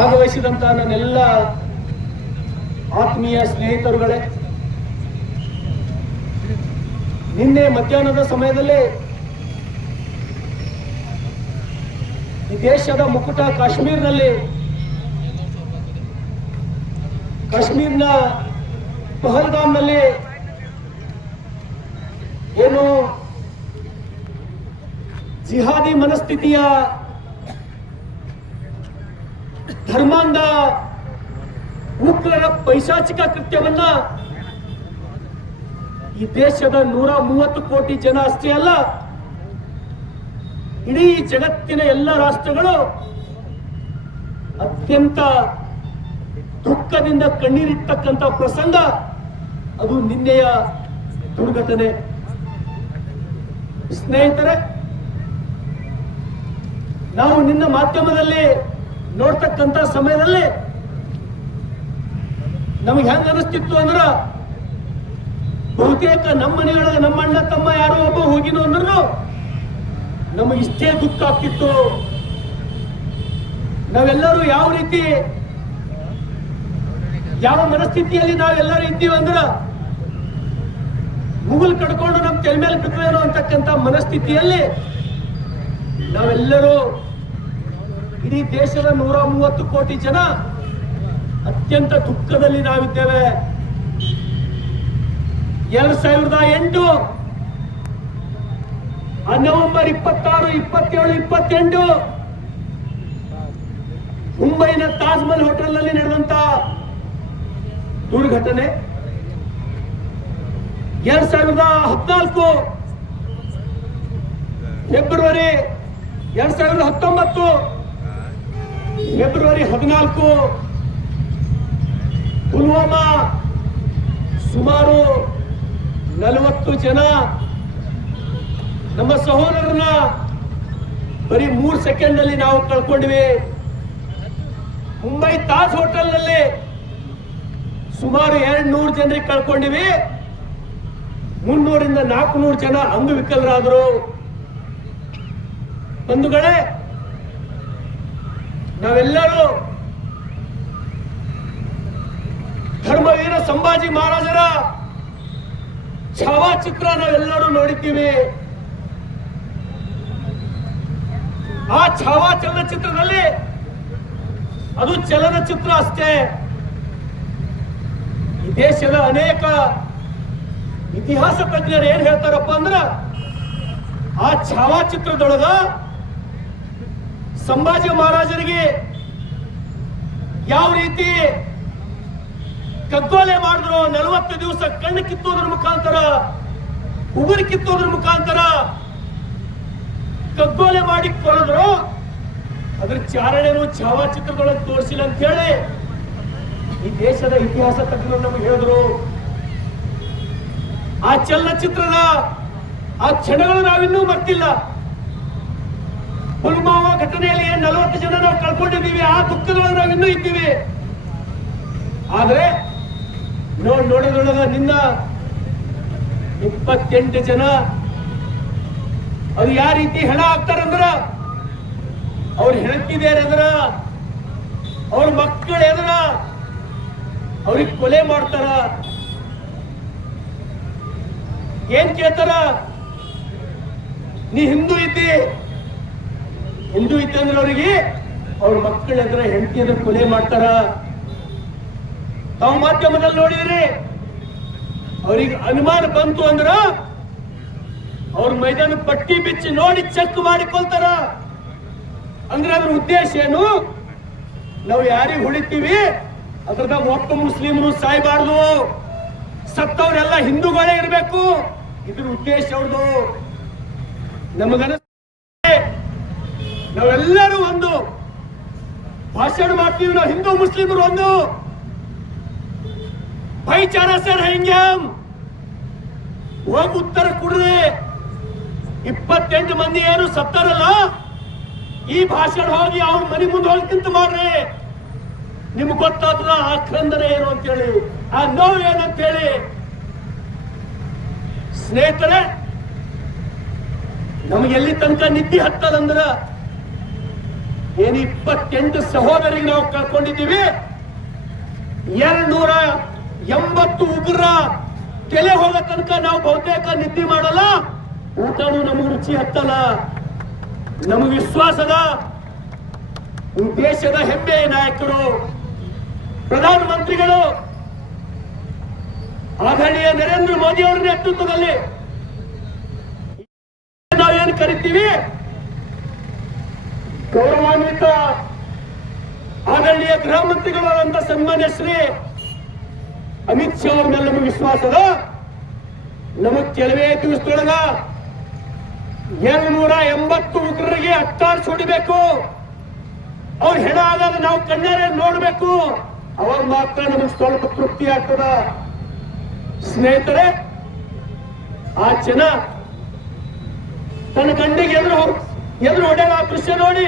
ಭಾಗವಹಿಸಿದಂತ ನನ್ನೆಲ್ಲ ಆತ್ಮೀಯ ಸ್ನೇಹಿತರುಗಳೇ, ನಿನ್ನೆ ಮಧ್ಯಾಹ್ನದ ಸಮಯದಲ್ಲಿ ಈ ದೇಶದ ಮುಕುಟ ಕಾಶ್ಮೀರ್ನ ಪಹಲ್ಗಾಮ್ನಲ್ಲಿ ಏನು ಜಿಹಾದಿ ಮನಸ್ಥಿತಿಯ ಧರ್ಮಾಂಧ ಉಗ್ರರ ಪೈಶಾಚಿಕ ಕೃತ್ಯವನ್ನ ಈ ದೇಶದ 130 ಕೋಟಿ ಜನ ಅಷ್ಟೇ ಅಲ್ಲ, ಇಡೀ ಜಗತ್ತಿನ ಎಲ್ಲ ರಾಷ್ಟ್ರಗಳು ಅತ್ಯಂತ ದುಃಖದಿಂದ ಕಣ್ಣೀರಿಟ್ಟಕ್ಕಂಥ ಪ್ರಸಂಗ ಅದು ನಿನ್ನೆಯ ದುರ್ಘಟನೆ. ಸ್ನೇಹಿತರೆ, ನಾವು ನಿನ್ನ ಮಾಧ್ಯಮದಲ್ಲಿ ನೋಡ್ತಕ್ಕಂಥ ಸಮಯದಲ್ಲಿ ನಮಗೆ ಹೆಂಗ ಅನಿಸ್ತಿತ್ತು ಅಂದ್ರ, ಬಹುತೇಕ ನಮ್ಮ ಮನೆಯೊಳಗೆ ನಮ್ಮ ಅಣ್ಣ ತಮ್ಮ ಯಾರೋ ಒಬ್ಬ ಹೋಗಿನೋ ಅಂದ್ರೂ ನಮಗೆ ಇಷ್ಟೇ ದುಃಖ ಆಗ್ತಿತ್ತು. ನಾವೆಲ್ಲರೂ ಯಾವ ರೀತಿ ಯಾವ ಮನಸ್ಥಿತಿಯಲ್ಲಿ ನಾವೆಲ್ಲರೂ ಇದ್ದೀವಿ ಅಂದ್ರ, ಮುಗುಲ್ ಕಡ್ಕೊಂಡು ನಮ್ಮ ತಲೆ ಮೇಲೆ ಬಿತ್ತವೇನೋ ಅಂತಕ್ಕಂಥ ಮನಸ್ಥಿತಿಯಲ್ಲಿ ನಾವೆಲ್ಲರೂ ಇಡೀ ದೇಶದ 130 ಕೋಟಿ ಜನ ಅತ್ಯಂತ ದುಃಖದಲ್ಲಿ ನಾವಿದ್ದೇವೆ. 2008 ನವೆಂಬರ್ 26, 27, 28 ಮುಂಬೈನ ತಾಜ್ ಮಹಲ್ ಹೋಟೆಲ್ನಲ್ಲಿ ನಡೆದಂತ ದುರ್ಘಟನೆ. 2014 ಫೆಬ್ರವರಿ 2019 ಫೆಬ್ರವರಿ 14 ಪುಲ್ವಾಮಾ ಸುಮಾರು 40 ಜನ ನಮ್ಮ ಸಹೋದರರನ್ನ ಬರೀ 3 ಸೆಕೆಂಡ್ ನಾವು ಕಳ್ಕೊಂಡಿವಿ. ಮುಂಬೈ ತಾಜ್ ಹೋಟೆಲ್ನಲ್ಲಿ ಸುಮಾರು 200 ಜನರಿಗೆ ಕಳ್ಕೊಂಡಿವಿ. 300 ರಿಂದ 400 ಜನ ಅಂಗವಿಕಲರಾದರು. ಬಂಧುಗಳೇ, ನಾವೆಲ್ಲರೂ ಧರ್ಮವೀರ ಸಂಭಾಜಿ ಮಹಾರಾಜರ ಛಾಯಾಚಿತ್ರ ನಾವೆಲ್ಲರೂ ನೋಡಿದ್ದೀವಿ. ಆ ಛಾಯಾ ಚಲನಚಿತ್ರದಲ್ಲಿ, ಅದು ಚಲನಚಿತ್ರ ಅಷ್ಟೇ, ಈ ದೇಶದ ಅನೇಕ ಇತಿಹಾಸ ತಜ್ಞರು ಏನ್ ಹೇಳ್ತಾರಪ್ಪ ಅಂದ್ರ, ಆ ಛಾಯಾಚಿತ್ರದೊಳಗ ಸಂಭಾಜಿ ಮಹಾರಾಜರಿಗೆ ಯಾವ ರೀತಿ ಕಗ್ಗೋಲೆ ಮಾಡಿದ್ರು, 40 ದಿವಸ ಕಣ್ಣು ಕಿತ್ತೋದ್ರ ಮುಖಾಂತರ, ಉಗುರು ಕಿತ್ತೋದ್ರ ಮುಖಾಂತರ ಕಗ್ಗೋಲೆ ಮಾಡಿ ಕೊರೆದ್ರು, ಅದ್ರ ಚಾರಣೆನು ಛಾಯಾಚಿತ್ರದೊಳಗೆ ತೋರಿಸಿಲ್ಲ ಅಂತ ಹೇಳಿ ಈ ದೇಶದ ಇತಿಹಾಸ ತಜ್ಞರು ನಮಗೆ ಹೇಳಿದ್ರು. ಆ ಚಲನಚಿತ್ರದ ಆ ಕ್ಷಣಗಳು ನಾವಿನ್ನೂ ಮರ್ತಿಲ್ಲ. ಪುಲ್ವಾಮಾ ಘಟನೆಯಲ್ಲಿ 40 ಜನ ನಾವು ಕಳ್ಕೊಂಡಿದ್ದೀವಿ, ಆ ದುಃಖದೊಳಗೆ ನಾವಿನ್ನೂ ಇದ್ದೀವಿ. ಆದ್ರೆ ನೋಡೋದ್ರೊಳಗ ನಿನ್ನ 28 ಜನ ಅದು ಯಾವ ರೀತಿ ಹೆಣ ಆಗ್ತಾರಂದ್ರ, ಅವ್ರ ಹೆಣತಿದೇರ್ ಎದ್ರ, ಅವ್ರ ಮಕ್ಕಳು ಎದ್ರ ಅವ್ರಿಗೆ ಕೊಲೆ ಮಾಡ್ತಾರ. ಏನ್ ಕೇಳ್ತಾರ, ನೀ ಹಿಂದೂ ಇದ್ದಿ ಅಂದ್ರೆ ಅವ್ರಿಗೆ ಅವ್ರ ಮಕ್ಕಳ ಎದ್ರ ಹೆಂಡತಿ ಎದ್ರ ಕೊಲೆ ಮಾಡ್ತಾರ. ತಾವು ಮಾಧ್ಯಮದಲ್ಲಿ ನೋಡಿದ್ರಿ, ಅವ್ರಿಗೆ ಅನುಮಾನ ಬಂತು ಅಂದ್ರ ಅವ್ರ ಮೈದಾನ ಪಟ್ಟಿ ಬಿಚ್ಚಿ ನೋಡಿ ಚೆಕ್ ಮಾಡಿಕೊಳ್ತಾರ. ಅಂದ್ರೆ ಅದ್ರ ಉದ್ದೇಶ ಏನು, ನಾವು ಯಾರಿಗೆ ಹೊಡಿತೀವಿ ಅದ್ರದಾಗ ಒಬ್ಬ ಮುಸ್ಲಿಮರು ಸಾಯ್ಬಾರ್ದು, ಸತ್ತವರೆಲ್ಲ ಹಿಂದೂಗಳೇ ಇರಬೇಕು, ಇದ್ರ ಉದ್ದೇಶ ಅವ್ರದು. ನಮಗನ ನಾವೆಲ್ಲರೂ ಒಂದು ಭಾಷಣ ಮಾಡ್ತೀವಿ, ನಾವು ಹಿಂದೂ ಮುಸ್ಲಿಮರು ಒಂದು ಭಾಯಿಚಾರ ಸರ್ ಹೆಂಗೆ ಹೋಗಿ ಉತ್ತರ ಕೊಡ್ರಿ. 28 ಮಂದಿ ಏನು ಸತ್ತಾರಲ್ಲ, ಈ ಭಾಷಣ ಹೋಗಿ ಅವ್ರ ಮನೆ ಮುಂದೆ ಹೋಗಿ ನಿಂತು ಮಾಡ್ರಿ. ನಿಮ್ಗೆ ಗೊತ್ತಾದ್ರ ಆ ಕ್ರಂದನೆ ಏನು ಅಂತೇಳಿ, ಆ ನೋವು ಏನಂತೇಳಿ. ಸ್ನೇಹಿತರೆ, ನಮಗೆ ಎಲ್ಲಿ ತನಕ ನಿದ್ದೆ ಹತ್ತದಂದ್ರ ಏನು 28 ಸಹೋದರಿಗೆ ನಾವು ಕಳ್ಕೊಂಡಿದ್ದೀವಿ. 280 ಉಗ್ರರ ಕೆಲೆ ಹೋಗೋ ತನಕ ನಾವು ಬಹುತೇಕ ನಿದ್ದೆ ಮಾಡಲ್ಲ, ಊಟನೂ ನಮಗೆ ರುಚಿ ಹತ್ತಲ್ಲ. ನಮಗೆ ವಿಶ್ವಾಸದ ಈ ದೇಶದ ಹೆಮ್ಮೆಯ ನಾಯಕರು ಪ್ರಧಾನಮಂತ್ರಿಗಳು ಆದರಣೀಯ ನರೇಂದ್ರ ಮೋದಿ ಅವರ ನೇತೃತ್ವದಲ್ಲಿ ನಾವೇನು ಕರಿತೀವಿ ಗೌರವಾನ್ವಿತ ಆದರಣೀಯ ಗೃಹ ಮಂತ್ರಿಗಳಾದಂತ ಸನ್ಮಾನ್ಯ ಶ್ರೀ ಅಮಿತ್ ಶಾ ಅವ್ರ ಮೇಲೆ ನಮಗೆ ವಿಶ್ವಾಸದ. ನಮಗ್ ಕೆಲವೇ ದಿವಸದೊಳಗ 280 ಉಗ್ರರಿಗೆ ಹತ್ತಾರು ಹೊಡಿಬೇಕು. ಅವ್ರ ಹೆಣ ಆದಾಗ ನಾವು ಕಣ್ಣಾರೆ ನೋಡ್ಬೇಕು. ಅವಾಗ ಮಾತ್ರ ನಮಗೆ ಸ್ವಲ್ಪ ತೃಪ್ತಿ ಆಗ್ತದ. ಸ್ನೇಹಿತರೆ, ಆ ಜನ ತನ್ನ ಗಂಡಿಗೆ ಎದುರು ಹೊಡೆದ ಆ ದೃಶ್ಯ ನೋಡಿ,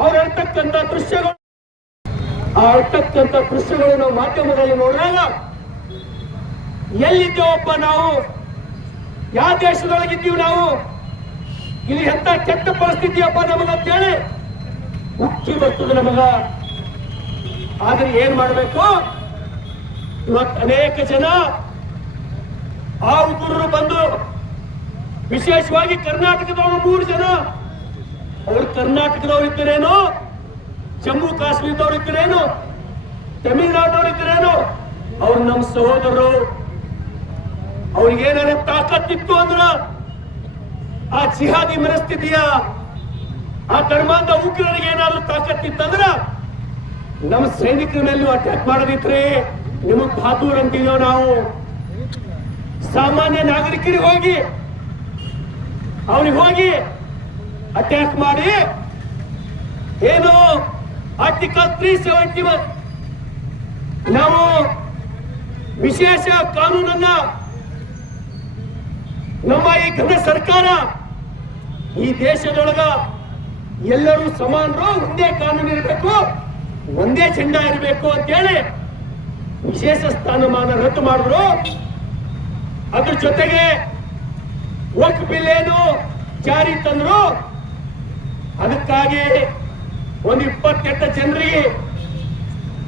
ಅವ್ರು ಹೇಳ್ತಕ್ಕಂಥ ದೃಶ್ಯಗಳು ನಾವು ಮಾಧ್ಯಮದಲ್ಲಿ ನೋಡಿದಾಗ ಎಲ್ಲಿದ್ದೇವಪ್ಪ ನಾವು, ಯಾವ ದೇಶದೊಳಗಿದ್ದೀವಿ ನಾವು, ಇಲ್ಲಿ ಎಂತ ಕೆಟ್ಟ ಪರಿಸ್ಥಿತಿಯಪ್ಪ ನಮಗಂತೇಳಿ ಉಕ್ಕಿ ಬರ್ತದೆ ನಮಗ. ಆದ್ರೆ ಏನ್ ಮಾಡಬೇಕು? ಇವತ್ತು ಅನೇಕ ಜನ ಆ ಉಗ್ರರು ಬಂದು, ವಿಶೇಷವಾಗಿ ಕರ್ನಾಟಕದವರು 3 ಜನ, ಅವರು ಕರ್ನಾಟಕದವ್ರು ಇದ್ದರೇನು, ಜಮ್ಮು ಕಾಶ್ಮೀರದವ್ರು ಇದ್ದರೇನು, ತಮಿಳುನಾಡವ್ರು ಇದ್ದರೇನು, ಅವ್ರು ನಮ್ಮ ಸಹೋದರರು. ಅವ್ರಿಗೇನಾದ್ರೆ ತಾಕತ್ತಿತ್ತು ಅಂದ್ರ ಆ ಜಿಹಾದಿ ಮನಸ್ಥಿತಿಯ ಆ ಧರ್ಮಾಂಧ ಉಗ್ರರಿಗೆ ಏನಾದ್ರೂ ತಾಕತ್ತಿತ್ತಂದ್ರ ನಮ್ಮ ಸೈನಿಕರ ಮೇಲೆ ಅಟ್ಯಾಕ್ ಮಾಡೋದಿತ್ರಿ. ನಿಮಗ್ ಬಹಾದೂರ್ ಅಂತೀವಿ ನಾವು. ಸಾಮಾನ್ಯ ನಾಗರಿಕರಿಗೆ ಹೋಗಿ ಅಟ್ಯಾಕ್ ಮಾಡಿ ಏನು ಆರ್ಟಿಕಲ್ 371 ನಾವು ವಿಶೇಷ ಕಾನೂನನ್ನ ನಮ್ಮ ಈ ಘನ ಸರ್ಕಾರ ಈ ದೇಶದೊಳಗ ಎಲ್ಲರೂ ಸಮಾನರು, ಒಂದೇ ಕಾನೂನು ಇರಬೇಕು, ಒಂದೇ ಜೆಂಡಾ ಇರಬೇಕು ಅಂತೇಳಿ ವಿಶೇಷ ಸ್ಥಾನಮಾನ ರದ್ದು ಮಾಡಿದ್ರು. ಅದ್ರ ಜೊತೆಗೆ ವಕ್ಫ್ ಬಿಲ್ ಏನು ಜಾರಿ ತಂದ್ರು. ಅದಕ್ಕಾಗಿ ಒಂದು 28 ಜನರಿಗೆ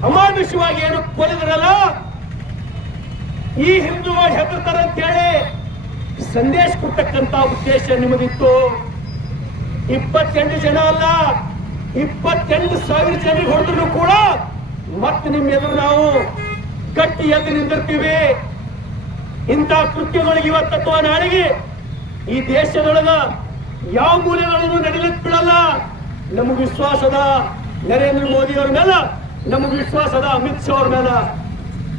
ಅಮಾನುಷವಾಗಿ ಏನು ಕೊಲಿದ್ರಲ್ಲ, ಈ ಹಿಂದೂಗಳು ಹೆದರ್ತಾರೆ ಅಂತೇಳಿ ಸಂದೇಶ ಕೊಡ್ತಕ್ಕಂತ ಉದ್ದೇಶ ನಿಮಗಿತ್ತು. 28 ಜನ ಅಲ್ಲ, 28,000 ಜನರಿಗೆ ಹೊಡೆದ್ರು ಕೂಡ ಮತ್ತೆ ನಿಮ್ಮ ಎದುರು ನಾವು ಗಟ್ಟಿ ಎದ್ದು ನಿಂತಿರ್ತೀವಿ. ಇಂಥ ಕೃತ್ಯಗಳಿಗೆ ಇವತ್ತು ಅಥವಾ ನಾಳೆಗೆ ಈ ದೇಶದೊಳಗ ಯಾವ ಮೂಲೆಗಳನ್ನು ನಡೀಲಿಕ್ಕೆ ಬಿಡಲ್ಲ. ನಮಗೆ ವಿಶ್ವಾಸದ ನರೇಂದ್ರ ಮೋದಿ ಅವ್ರ ಮೇಲೆ, ನಮಗೆ ವಿಶ್ವಾಸದ ಅಮಿತ್ ಶಾ ಅವ್ರ ಮೇಲೆ.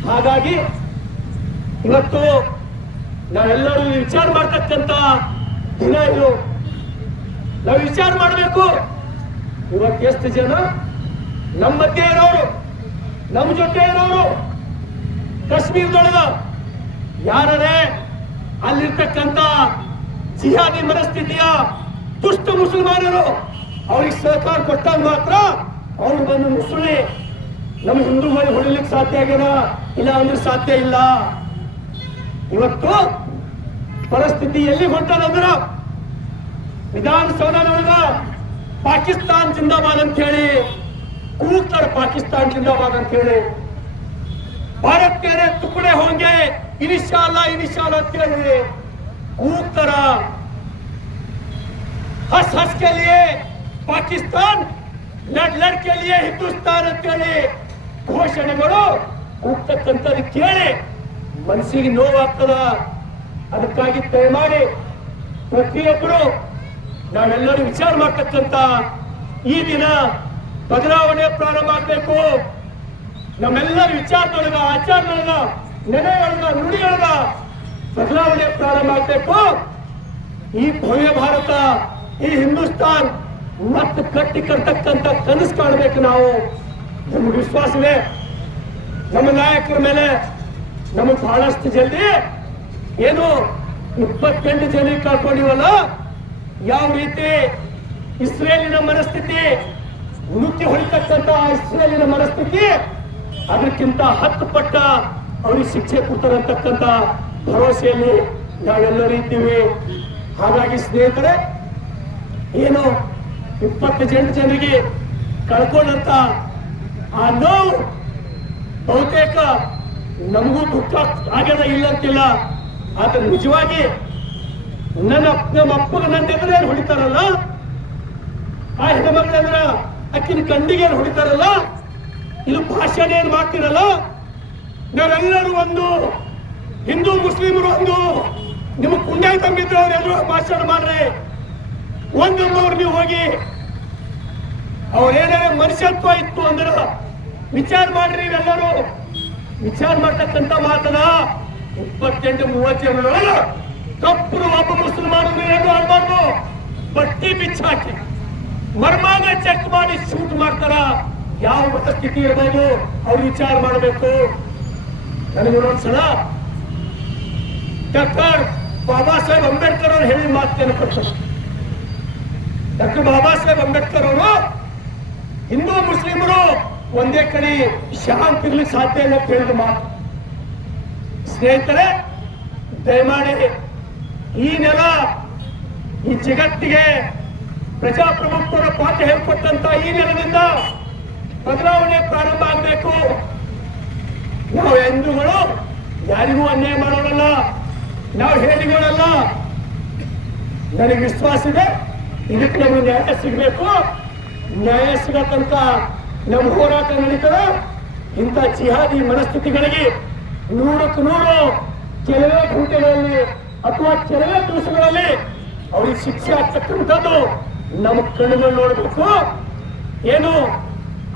ಹಾಗಾಗಿ ಇವತ್ತು ನಾವೆಲ್ಲರೂ ವಿಚಾರ ಮಾಡ್ತಕ್ಕಂತ ದಿನ ಇದು. ನಾವು ವಿಚಾರ ಮಾಡಬೇಕು, ಇವತ್ತು ಎಷ್ಟು ಜನ ನಮ್ಮ ಮಧ್ಯೆ ಇರೋರು, ನಮ್ಮ ಜೊತೆ ಇರೋರು, ಕಾಶ್ಮೀರದೊಳಗ ಯಾರೇ ಅಲ್ಲಿರ್ತಕ್ಕಂಥ ಜಿಹಾದಿ ಮನಸ್ಥಿತಿಯ ದುಷ್ಟ ಮುಸಲ್ಮಾನರು ಅವ್ರಿಗೆ ಸಹಕಾರ ಕೊಟ್ಟಾಗ ಮಾತ್ರ ಅವ್ರು ಬಂದು ಮುಸುಳಿ ನಮ್ಮ ಹಿಂದೂ ಮೇಲೆ ಹೊಡಿಲಿಕ್ಕೆ ಸಾಧ್ಯ ಆಗ್ಯಾರ, ಇಲ್ಲ ಅಂದ್ರೆ ಸಾಧ್ಯ ಇಲ್ಲ. ಇವತ್ತು ಪರಿಸ್ಥಿತಿ ಎಲ್ಲಿ ಹೊಂಟದಂದ್ರ ವಿಧಾನಸೌಧದೊಳಗ ಪಾಕಿಸ್ತಾನ್ ಜಿಂದಾಬಾದ್ ಅಂತ ಹೇಳಿ ಕೂಗ್ತಾರೆ. ಪಾಕಿಸ್ತಾನ್ ಜಿಂದಾಬಾದ್ ಅಂತ ಹೇಳಿ ಭಾರತ್ तेरे टुकड़े होंगे इंशाअल्लाह ಅಂತ ಹೇಳಿ ಕೂಗ್ತಾರ. हंस के लिए पाकिस्तान, लड़ के लिए हिंदुस्तान ಅಂತ ಹೇಳಿ ಘೋಷಣೆಗಳು ಕೂಗ್ತಕ್ಕಂಥದ್ದು ಕೇಳಿ ಮನಸ್ಸಿಗೆ ನೋವಾಗ್ತದ. ಅದಕ್ಕಾಗಿ ದಯಮಾಡಿ ಪ್ರತಿಯೊಬ್ಬರು ನಾವೆಲ್ಲರೂ ವಿಚಾರ ಮಾಡ್ತಕ್ಕಂಥ ಈ ದಿನ ಬದಲಾವಣೆ ಪ್ರಾರಂಭ ಆಗಬೇಕು. ನಮ್ಮೆಲ್ಲರ ವಿಚಾರದೊಳಗ, ಆಚಾರದೊಳಗ, ನೆನೆಯೊಳಗ, ನುಡಿಯೊಳಗ ಬದಲಾವಣೆ ಪ್ರಾರಂಭ ಆಗಬೇಕು. ಈ ಭವ್ಯ ಭಾರತ, ಈ ಹಿಂದೂಸ್ತಾನ್ ಮತ್ತೆ ಕಟ್ಟಿ ಕಟ್ಟತಕ್ಕಂಥ ಕನಸು ಕಾಣಬೇಕು ನಾವು. ನಮ್ಗೆ ವಿಶ್ವಾಸವೇ ನಮ್ಮ ನಾಯಕರ ಮೇಲೆ. ನಮಗೆ ಬಹಳಷ್ಟು ಜಲ್ದಿ ಏನು 28 ಜನ ಕಳ್ಕೊಂಡಿವಲ್ಲ, ಯಾವ ರೀತಿ ಇಸ್ರೇಲಿನ ಮನಸ್ಥಿತಿ, ನುಗ್ಗಿ ಹೊಡಿತಕ್ಕಂಥ ಇಸ್ರೇಲಿನ ಮನಸ್ಥಿತಿ, ಅದಕ್ಕಿಂತ 10 ಪಟ್ಟ ಅವ್ರಿಗೆ ಶಿಕ್ಷೆ ಕೊಡ್ತಾರೆ ಅಂತಕ್ಕಂಥ ಭರವಸೆಯಲ್ಲಿ ನಾವೆಲ್ಲರೂ ಇದ್ದೀವಿ. ಹಾಗಾಗಿ ಸ್ನೇಹಿತರೆ, ಏನು 28 ಜನರಿಗೆ ಕಳ್ಕೊಂಡಂತ ಆ ನೋವು ಬಹುತೇಕ ನಮಗೂ ದುಃಖ ಆಗ್ಯದ ಇಲ್ಲ ಅಂತಿಲ್ಲ. ಆದ್ರೆ ನಿಜವಾಗಿ ನಮ್ಮ ಅಪ್ಪಗ ನನ್ನ ಎದುರೇ ಹೊಡಿತಾರಲ್ಲ, ಆ ಹೆಣ್ಮಕ್ಳಂದ್ರ ಅಕ್ಕಿನ ಕಂಡಿಗೆ ಹೊಡಿತಾರಲ್ಲ, ಇದು ಭಾಷಣ ಏನ್ ಮಾಡ್ತಿರಲ್ಲ, ನಾವೆಲ್ಲರೂ ಒಂದು, ಹಿಂದೂ ಮುಸ್ಲಿಮರು ಒಂದು, ನಿಮ್ಗೆ ಪುಣ್ಯ ತಂಬಿದ್ರು ಅವ್ರೆಲ್ಲರೂ ಭಾಷಣ ಮಾಡ್ರಿ. ಒಂದೊಂದವ್ರು ನೀವು ಹೋಗಿ ಅವ್ರೇನೇ ಮನುಷ್ಯತ್ವ ಇತ್ತು ಅಂದ್ರ ವಿಚಾರ ಮಾಡ್ರಿ. ಇವೆಲ್ಲರೂ ವಿಚಾರ ಮಾಡ್ತಕ್ಕಂಥ ಮಾತನ 28-30 ಜನರೊಳಗ ತಪ್ಪು ಒಬ್ಬ ಮುಸಲ್ಮಾನರು ಏನು ಅನ್ಬಾರ್ದು. ಬಟ್ಟಿ ಬಿಚ್ಚಾಕಿ ಮರ್ಮಾಗ ಚೆಕ್ ಮಾಡಿ ಶೂಟ್ ಮಾಡ್ತಾರ. ಯಾವ ಮತಸ್ಥಿತಿ ಇರ್ಬೋದು ಅವ್ರು ವಿಚಾರ ಮಾಡಬೇಕು. ನನಗೊಂದ್ಸಲ ಡಾಕ್ಟರ್ ಬಾಬಾ ಸಾಹೇಬ್ ಅಂಬೇಡ್ಕರ್ ಅವ್ರು ಹೇಳಿ ಮಾತೇನು ಕೊಡ್ತಾರೆ. ಡಾಕ್ಟರ್ ಬಾಬಾ ಸಾಹೇಬ್ ಅಂಬೇಡ್ಕರ್ ಅವರು ಹಿಂದೂ ಮುಸ್ಲಿಮರು ಒಂದೇ ಕಡೆ ಶಾಂತಿ ಇರ್ಲಿಕ್ಕೆ ಸಾಧ್ಯ ಇಲ್ಲ ಅಂತ ಹೇಳಿದ ಮಾತು. ಸ್ನೇಹಿತರೆ, ದಯಮಾಡಿ ಈ ನೆಲ ಈ ಜಗತ್ತಿಗೆ ಪ್ರಜಾಪ್ರಭುತ್ವದ ಪಾಠ ಹೇಳ್ಕೊಟ್ಟಂತ ಈ ನೆಲದಿಂದ ಬದಲಾವಣೆ ಪ್ರಾರಂಭ ಆಗಬೇಕು. ನಾವು ಹಿಂದೂಗಳು ಯಾರಿಗೂ ಅನ್ಯಾಯ ಮಾಡೋಣಲ್ಲ, ನಾವು ಹೇಳಿಗಳಲ್ಲ. ನನಗೆ ವಿಶ್ವಾಸ ಇದೆ ಇದಕ್ಕೆ ನಮಗೆ ನ್ಯಾಯ ಸಿಗಬೇಕು. ನ್ಯಾಯ ಸಿಗೋ ತನಕ ನಮ್ಮ ಹೋರಾಟ ನಡೀತದೆ. ಇಂಥ ಜಿಹಾದಿ ಮನಸ್ಥಿತಿಗಳಿಗೆ 100ಕ್ಕೆ 100 ಕೆಲವೇ ಗಂಟೆಗಳಲ್ಲಿ ಅಥವಾ ಕೆಲವೇ ದಿವಸಗಳಲ್ಲಿ ಅವ್ರಿಗೆ ಶಿಕ್ಷೆ ಆಗ್ತಕ್ಕಂಥದ್ದು ನಮ್ಮ ಕಣ್ಣುಗಳು ನೋಡಬೇಕು. ಏನು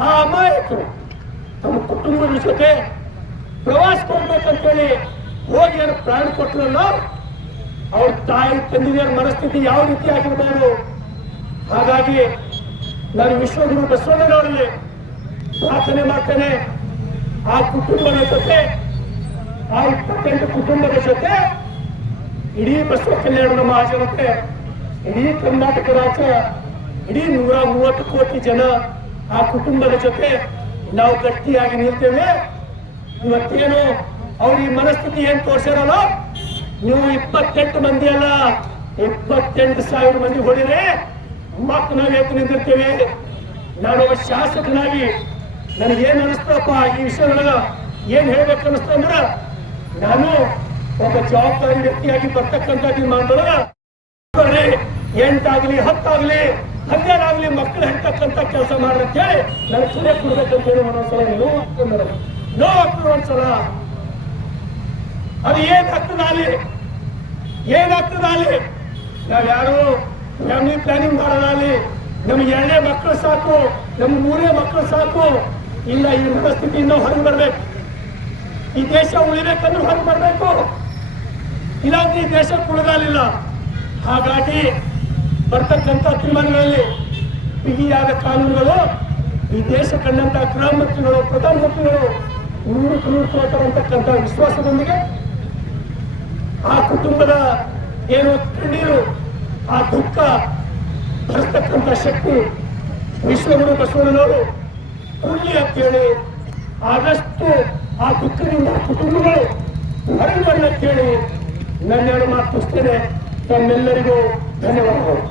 ಆ ಅಮಾಯಕರು ತಮ್ಮ ಕುಟುಂಬದ ಜೊತೆ ಪ್ರವಾಸಕ್ಕೆ ಹೋಗ್ಬೇಕಂತೇಳಿ ಹೋಗಿ ಏನು ಪ್ರಾಣ ಕೊಟ್ಟರಲ್ಲ, ಅವ್ರ ತಾಯಿ ತಂದೆಯರ ಮನಸ್ಥಿತಿ ಯಾವ ರೀತಿ ಆಗಿರ್ಬೋದು. ಹಾಗಾಗಿ ನಾನು ವಿಶ್ವಗುರು ಬಸವಣ್ಣನವರಲ್ಲಿ ಪ್ರಾರ್ಥನೆ ಮಾಡ್ತೇನೆ. ಆ ಕುಟುಂಬದ ಜೊತೆ, ಆ 28 ಕುಟುಂಬದ ಜೊತೆ ಇಡೀ ಬಸವ ಕಲ್ಯಾಣದ ಮಹಾಜನತೆ, ಇಡೀ ಕರ್ನಾಟಕ ರಾಜ್ಯ, ಇಡೀ 130 ಕೋಟಿ ಜನ ಆ ಕುಟುಂಬದ ಜೊತೆ ನಾವು ಗಟ್ಟಿಯಾಗಿ ನಿಲ್ತೇವೆ. ಇವತ್ತೇನು ಅವ್ರ ಈ ಮನಸ್ಥಿತಿ ಏನ್ ತೋರ್ಸಾರಲ್ಲ, ನೀವು 28 ಮಂದಿ ಅಲ್ಲ 28,000 ಮಂದಿ ಹೊಡಿದ್ರೆ ಮಕ್ಕಳು ನಾವು ಎತ್ತು ನಿಂತಿರ್ತೇವೆ. ನಾನು ಒಬ್ಬ ಶಾಸಕನಾಗಿ ನನಗೇನು ಅನಿಸ್ತಪ್ಪ ಈ ವಿಷಯದೊಳಗ ಏನ್ ಹೇಳ್ಬೇಕು ಅನಿಸ್ತ ಅಂದ್ರ, ನಾನು ಒಬ್ಬ ಜವಾಬ್ದಾರಿ ವ್ಯಕ್ತಿಯಾಗಿ ಬರ್ತಕ್ಕಂಥ ಮಾತೊಳಗ 8 ಆಗಲಿ 10 ಆಗಲಿ 12 ಆಗಲಿ ಮಕ್ಕಳು ಹೇಳ್ತಕ್ಕಂಥ ಕೆಲಸ ಮಾಡ್ರಂತೇಳಿ ನನಗೆ ಸುಳ್ಳೆ ಕೊಡ್ಬೇಕಂತ ಹೇಳಿ ಒಂದೊಂದ್ಸಲ ನೋವು ಒಂದ್ಸಲ ಅದು ಏನಾಗ್ತದಾಲಿ ನಾವ್ಯಾರು ಫ್ಯಾಮಿಲಿ ಪ್ಲಾನಿಂಗ್ ಮಾಡೋದಾಲಿ, ನಮ್ಗೆ 2 ಮಕ್ಕಳು ಸಾಕು, ನಮ್ಗೆ 3 ಮಕ್ಕಳು ಸಾಕು ಇಲ್ಲ, ಈ ಮನಸ್ಥಿತಿಯಿಂದ ಹೊರಗೆ ಬರ್ಬೇಕು. ಈ ದೇಶ ಉಳಿಬೇಕಂದ್ರೆ ಹೊರಗೆ ಬರ್ಬೇಕು, ಇಲ್ಲಾಂದ್ರೆ ಈ ದೇಶ ಉಳಿದಾಲಿಲ್ಲ. ಹಾಗಾಗಿ ಬರ್ತಕ್ಕಂಥ ತೀರ್ಮಾನಗಳಲ್ಲಿ ಬಿಗಿಯಾದ ಕಾನೂನುಗಳು, ಈ ದೇಶ ಕಂಡಂತ ಗೃಹ ಮಂತ್ರಿಗಳು, ಪ್ರಧಾನಮಂತ್ರಿಗಳು 100ಕ್ಕೆ 100 ಕೊಡ್ತಾರಂತಕ್ಕಂಥ ವಿಶ್ವಾಸದೊಂದಿಗೆ ಆ ಕುಟುಂಬದ ಏನು ಕಣ್ಣೀರು, ಆ ದುಃಖ ಭರಿಸ್ತಕ್ಕಂಥ ಶಕ್ತಿ ವಿಶ್ವಗುರು ಬಸವಣ್ಣನವರು ಕೂಲಿ ಅಂತೇಳಿ ಆದಷ್ಟು ಆ ದುಃಖದಿಂದ ಕುಟುಂಬಗಳು ಹೊರಗೆ ಬರಲಿ ಅಂತೇಳಿ ನನ್ನೆರಡು ಮಾತು ತಮ್ಮೆಲ್ಲರಿಗೂ ಧನ್ಯವಾದಗಳು.